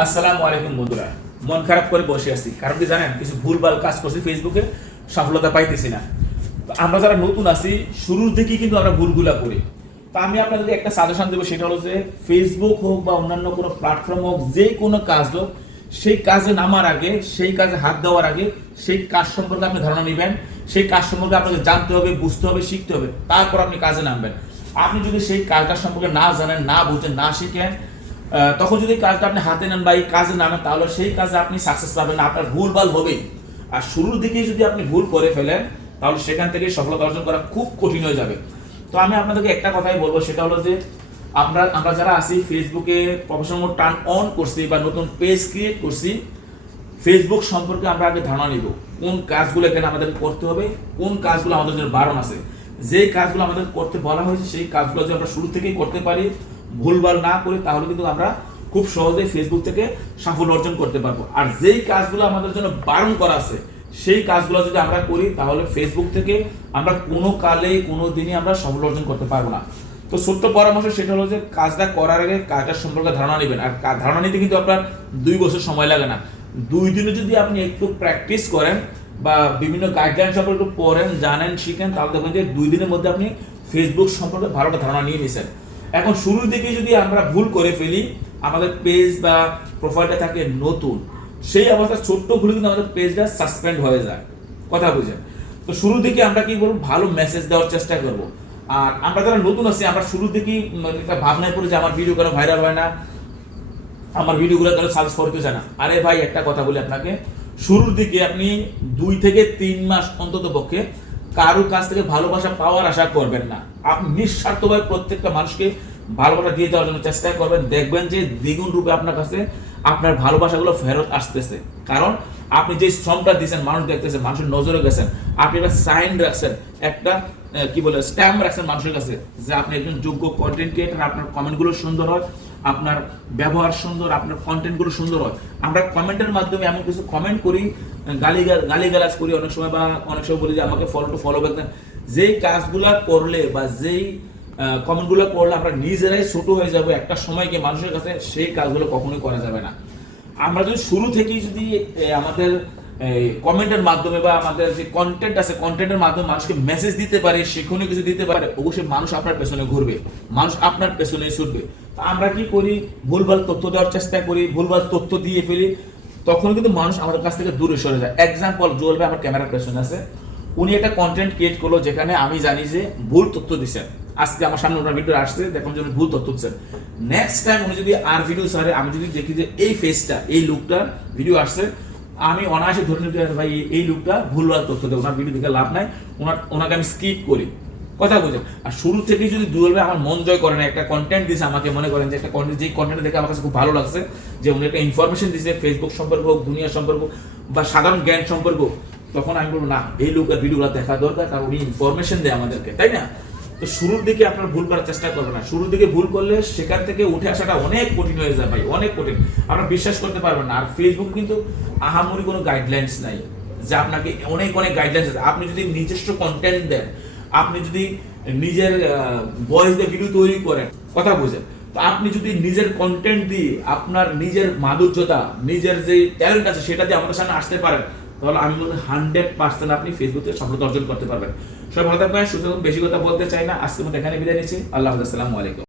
আসসালামু আলাইকুম বন্ধুরা। মন খারাপ করে বসে আছি। কারণ কি জানেন, কিছু ভুলভাল কাজ করছি ফেসবুকে সফলতা পাইতেছি না। আমরা যারা নতুন আছি, শুরুর থেকেই কিন্তু আমরা ভুলগুলা করি। তো আমি আপনাদেরকে একটা সাজেশন দেবো, সেটা হলো যে ফেসবুক হোক বা অন্যান্য কোনো প্ল্যাটফর্ম হোক, যে কোনো কাজ হোক, সেই কাজে নামার আগে, সেই কাজে হাত দেওয়ার আগে, সেই কাজ সম্পর্কে আপনি ধারণা নেবেন, সেই কাজ সম্পর্কে আপনাকে জানতে হবে, বুঝতে হবে, শিখতে হবে, তারপর আপনি কাজে নামবেন। আপনি যদি সেই কাজটার সম্পর্কে না জানেন, না বুঝেন, না শিখেন তখন যদি কাজটা আপনি হাতে নেন বা এই কাজে নামেন, তাহলে সেই কাজে আপনি সাকসেস পাবেন না। আপনার ভুল ভালো হবেই। আর শুরুর দিকে যদি আপনি ভুল করে ফেলেন, তাহলে সেখান থেকে সফলতা অর্জন করা খুব কঠিন হয়ে যাবে। তো আমি আপনাদেরকে একটা কথাই বলব, সেটা হলো যে আমরা আমরা যারা আছি ফেসবুকে প্রফেশনাল টার্ন অন করছি বা নতুন পেজ ক্রিয়েট করছি ফেসবুক সম্পর্কে আমরা আগে ধারণা নিব। কোন কাজগুলো এখানে আমাদের করতে হবে, কোন কাজগুলো আমাদের জন্য বারণ আছে। যে কাজগুলো আমাদের করতে বলা হয়েছে, সেই কাজগুলো যদি আমরা শুরু থেকেই করতে পারি ভুলভাল না করি তাহলে কিন্তু আমরা খুব সহজেই ফেসবুক থেকে সাফল্য অর্জন করতে পারব। আর যেই কাজগুলো আমাদের জন্য বারণ করা আছে, সেই কাজগুলো যদি আমরা করি, তাহলে ফেসবুক থেকে আমরা কোনো কালে কোনো দিনই আমরা সাফল্য অর্জন করতে পারব না। তো ছোট্ট পরামর্শ সেটা হলো যে, কাজটা করার আগে কাজটার সম্পর্কে ধারণা নেবেন। আর ধারণা নিতে কিন্তু আপনার দুই বছর সময় লাগে না। দুই দিনে যদি আপনি একটু প্র্যাকটিস করেন বা বিভিন্ন গাইডলাইন সম্পর্কে একটু পড়েন, জানেন, শিখেন, তাহলে দেখবেন যে দুই দিনের মধ্যে আপনি ফেসবুক সম্পর্কে ভালো একটা ধারণা নিয়ে নিছেন। এখন শুরুর দিকে যদি আমরা ভুল করে ফেলি, আমাদের পেজ বা প্রোফাইলটা থাকে নতুন, সেই অবস্থায় ছোট্ট ভুলে কিন্তু আমাদের পেজটা সাসপেন্ড হয়ে যায়। কথা বুঝেন? তো শুরুর দিকে আমরা কি বলব ভালো মেসেজ দেওয়ার চেষ্টা করব। আর আমরা যারা নতুন আছি, আমরা শুরুর দিকেই মানে একটা ভাবনায় পড়ে যে আমার ভিডিও কেন ভাইরাল হয় না? আমার ভিডিওগুলো কেন সার্চ করতে চায় না? আরে ভাই, একটা কথা বলি আপনাকে। শুরুর দিকে আপনি দুই থেকে তিন মাস অন্তত পক্ষে কারোর কাছ থেকে ভালোবাসা পাওয়ার আশা করবেন না। আপনি নিঃস্বার্থভাবে প্রত্যেকটা মানুষকে ভালোবাসা দিয়ে দেওয়ার জন্য চেষ্টা করবেন। দেখবেন যে দ্বিগুণ রূপে আপনার কাছে আপনার ভালোবাসাগুলো ফেরত আসতেছে। কারণ আপনি যে শ্রমটা দিয়েছেন, মানুষ দেখতেছে, মানুষের নজরে গেছেন, আপনি একটা সাইন রাখছেন, একটা কি বলে স্ট্যাম্প রাখছেন মানুষের কাছে যে আপনি একজন যোগ্য কন্টেন্ট ক্রিয়েটার আপনার কমেন্টগুলো সুন্দর হয়। আপনার ব্যবহার সুন্দর, আপনার কন্টেন্টগুলো সুন্দর হয়। আমরা কমেন্টের মাধ্যমে এমন কিছু কমেন্ট করি গালি গালি গালাজ করি অনেক সময় বা অনেক সময় বলি যে আমাকে ফলো টু ফলো ব্যাক যেই কাজগুলো করলে বা যেই কমেন্টগুলো করলে আমরা নিজেরাই ছোট হয়ে যাব, একটা সময় গিয়ে মানুষের কাছে সেই কাজগুলো কখনোই করা যাবে না। আমরা যদি শুরু থেকেই যদি আমাদের কমেন্টের মাধ্যমে বা আমাদের যে কন্টেন্ট আছে কন্টেন্টের মাধ্যমে মানুষকে মেসেজ দিতে পারে সেখানে কিছু দিতে পারে, অবশ্যই মানুষ আপনার পেছনে ঘুরবে, মানুষ আপনার পেছনে ছুটবে। আমরা কি করি? ভুলভাল তথ্য দেওয়ার চেষ্টা করি, ভুলভাল তথ্য দিয়ে ফেলি তখন কিন্তু মানুষ আমাদের কাছ থেকে দূরে সরে যায়। এক্সাম্পল জোল ভাই আমার ক্যামেরার পেছনে আছে। উনি একটা কন্টেন্ট ক্রিয়েট করল যেখানে আমি জানি যে ভুল তথ্য দিচ্ছেন আজকে আমার সামনে ওনার ভিডিও আসছে, দেখুন যে ভুল তথ্য দিচ্ছেন নেক্সট টাইম উনি যদি আর ভিডিও ছাড়ে, আমি যদি দেখি যে এই ফেসটা এই লুকটা ভিডিও আসছে আমি অনায়াসে ধরে নিতে ভাই, এই- লোকটা ভুলভাল তথ্য দেয়, ওনার ভিডিও দেখে লাভ নাই, ওনার, ওনাকে আমি স্কিপ করি। কথা বুঝেন আর শুরু থেকেই যদি ভাই আমার মন জয় করেন একটা কন্টেন্ট দিছে আমাকে, মনে করেন যে একটা কন্টেন্ট যেই কন্টেন্ট দেখে আমার কাছে খুব ভালো লাগছে, যে উনি একটা ইনফরমেশন দিয়েছে ফেসবুক সম্পর্ক হোক, দুনিয়া সম্পর্ক বা সাধারণ জ্ঞান সম্পর্ক তখন আমি বলব, না, এই লোকের ভিডিওগুলো দেখা দরকার, কারণ উনি ইনফরমেশন দেয় আমাদেরকে। তাই না? তো শুরুর দিকে আপনার ভুল করার চেষ্টা করবেন না। শুরুর দিকে ভুল করলে সেখান থেকে উঠে আসাটা অনেক কঠিন হয়ে যায় ভাই, অনেক কঠিন। আপনারা বিশ্বাস করতে পারবেন না। আর ফেসবুক কিন্তু আহামরি কোনো গাইডলাইন্স নাই, যে আপনাকে অনেক অনেক গাইডলাইন্স আছে। আপনি যদি নিজস্ব কন্টেন্ট দেন, আপনি যদি নিজের ভয়েস দিয়ে ভিডিও তৈরি করেন, কথা বুঝেন। তো আপনি যদি নিজের কন্টেন্ট দিয়ে আপনার নিজের মাধুর্যতা, নিজের যে ট্যালেন্ট আছে, সেটা দিয়ে আমাদের সামনে আসতে পারেন তাহলে আমি মনে হান্ড্রেড পার্সেন্ট আপনি ফেসবুকে সফলতা অর্জন করতে পারবেন। সবাই ভালো থাকবেন সুতরাং বেশি কথা বলতে চাই না। আজকে মতো এখানে বিদায় নিচ্ছি। আল্লাহ আসসালামু আলাইকুম।